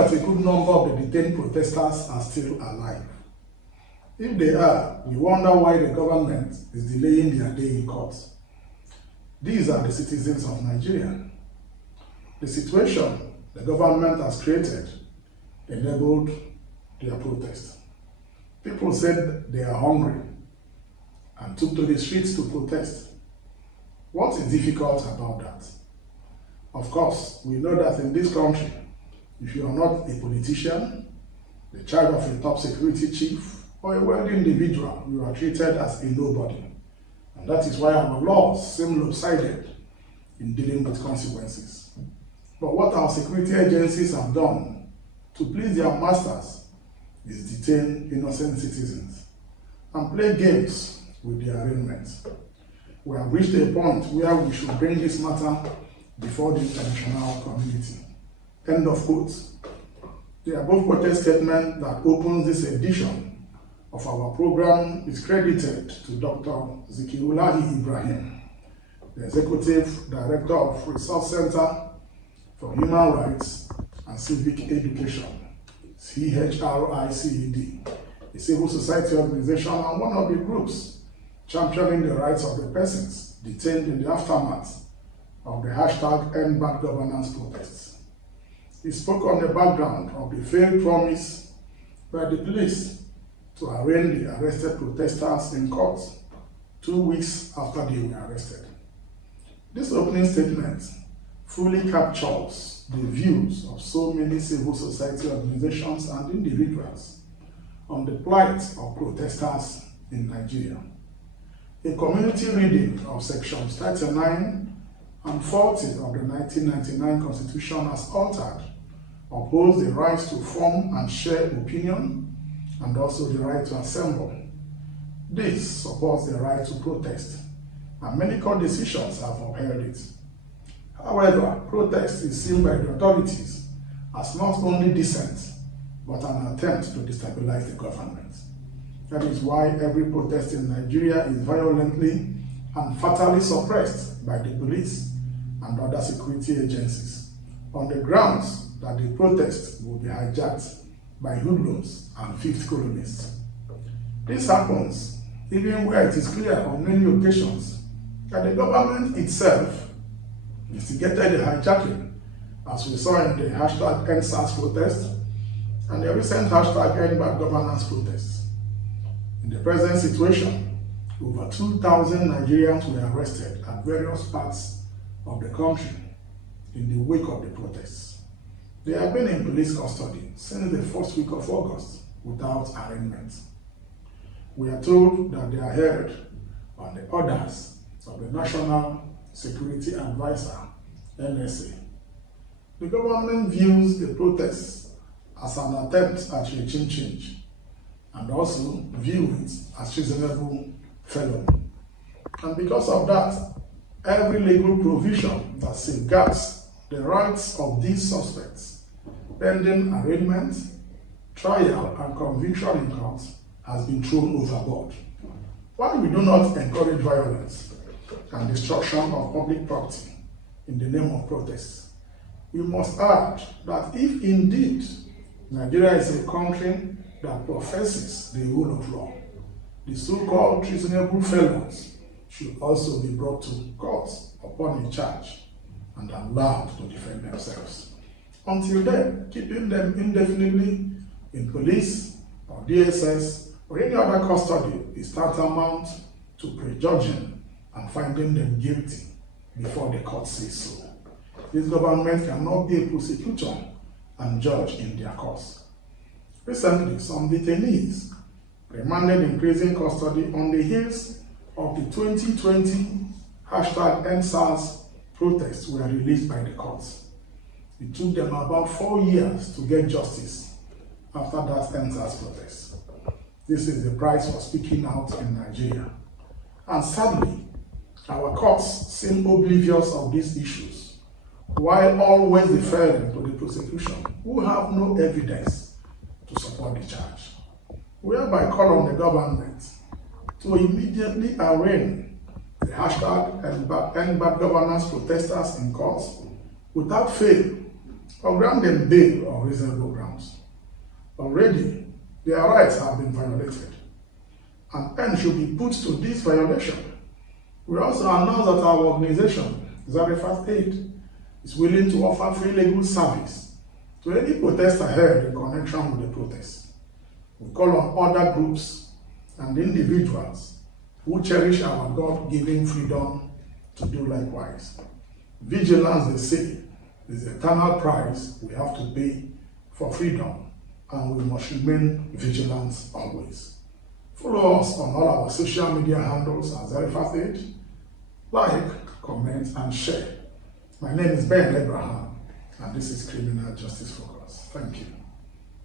that a good number of the detained protesters are still alive. If they are, we wonder why the government is delaying their day in court. These are the citizens of Nigeria. The situation the government has created enabled their protest. People said they are hungry and took to the streets to protest. What is difficult about that? Of course, we know that in this country, if you are not a politician, the child of a top security chief, or a wealthy individual, you are treated as a nobody. And that is why our laws seem lopsided in dealing with consequences. But what our security agencies have done to please their masters is detain innocent citizens and play games with their arraignments. We have reached a point where we should bring this matter before the international community. End of quote. The above protest statement that opens this edition of our program is credited to Dr. Zikirullahi Ibrahim, the Executive Director of Resource Center for Human Rights and Civic Education, CHRICED, a civil society organization and one of the groups championing the rights of the persons detained in the aftermath of the hashtag #EndBadGovernance protests. He spoke on the background of the failed promise by the police to arraign the arrested protesters in court 2 weeks after they were arrested. This opening statement fully captures the views of so many civil society organizations and individuals on the plight of protesters in Nigeria. A community reading of sections 39 and 40 of the 1999 Constitution as altered upholds the right to form and share opinion and also the right to assemble. This supports the right to protest, and many court decisions have upheld it. However, protest is seen by the authorities as not only dissent, but an attempt to destabilize the government. That is why every protest in Nigeria is violently and fatally suppressed by the police and other security agencies on the grounds that the protest will be hijacked by hoodlums and fifth colonists. This happens even where it is clear on many occasions that the government itself instigated the hijacking, as we saw in the hashtag #EndSARS protest and the recent hashtag #EndBadGovernance protests. In the present situation, over 2,000 Nigerians were arrested at various parts of the country in the wake of the protests. They have been in police custody since the first week of August without arraignment. We are told that they are held on the orders of the National Security Advisor, NSA. The government views the protests as an attempt at regime change and also view it as treasonable felony. And because of that, every legal provision that safeguards the rights of these suspects, pending arraignment, trial, and conviction in court, has been thrown overboard. While we do not encourage violence and destruction of public property in the name of protests, we must add that if indeed Nigeria is a country that professes the rule of law, the so-called treasonable felons should also be brought to court upon a charge and allowed to defend themselves. Until then, keeping them indefinitely in police or DSS or any other custody is tantamount to prejudging and finding them guilty before the court says so. This government cannot be a prosecutor and judge in their cause. Recently, some detainees remanded in prison custody on the heels of the 2020 hashtag #EndSARS protests were released by the courts. It took them about 4 years to get justice after that #EndSARS protest. This is the price for speaking out in Nigeria. And sadly, our courts seem oblivious of these issues, while always referring to the prosecution, who have no evidence to support the charge. We hereby call on the government to immediately arraign the hashtag #EndBadGovernance protesters in court without fail or grant them bail on reasonable grounds. Already, their rights have been violated. An end should be put to this violation. We also announce that our organization, Zarephath Aid, is willing to offer free legal service to any protester held in connection with the protest. We call on other groups and individuals who cherish our God-given freedom to do likewise. Vigilance, they say, is the eternal price we have to pay for freedom, and we must remain vigilant always. Follow us on all our social media handles at Zarephath Aid. Like, comment, and share. My name is Ben Abraham, and this is Criminal Justice Focus. Thank you.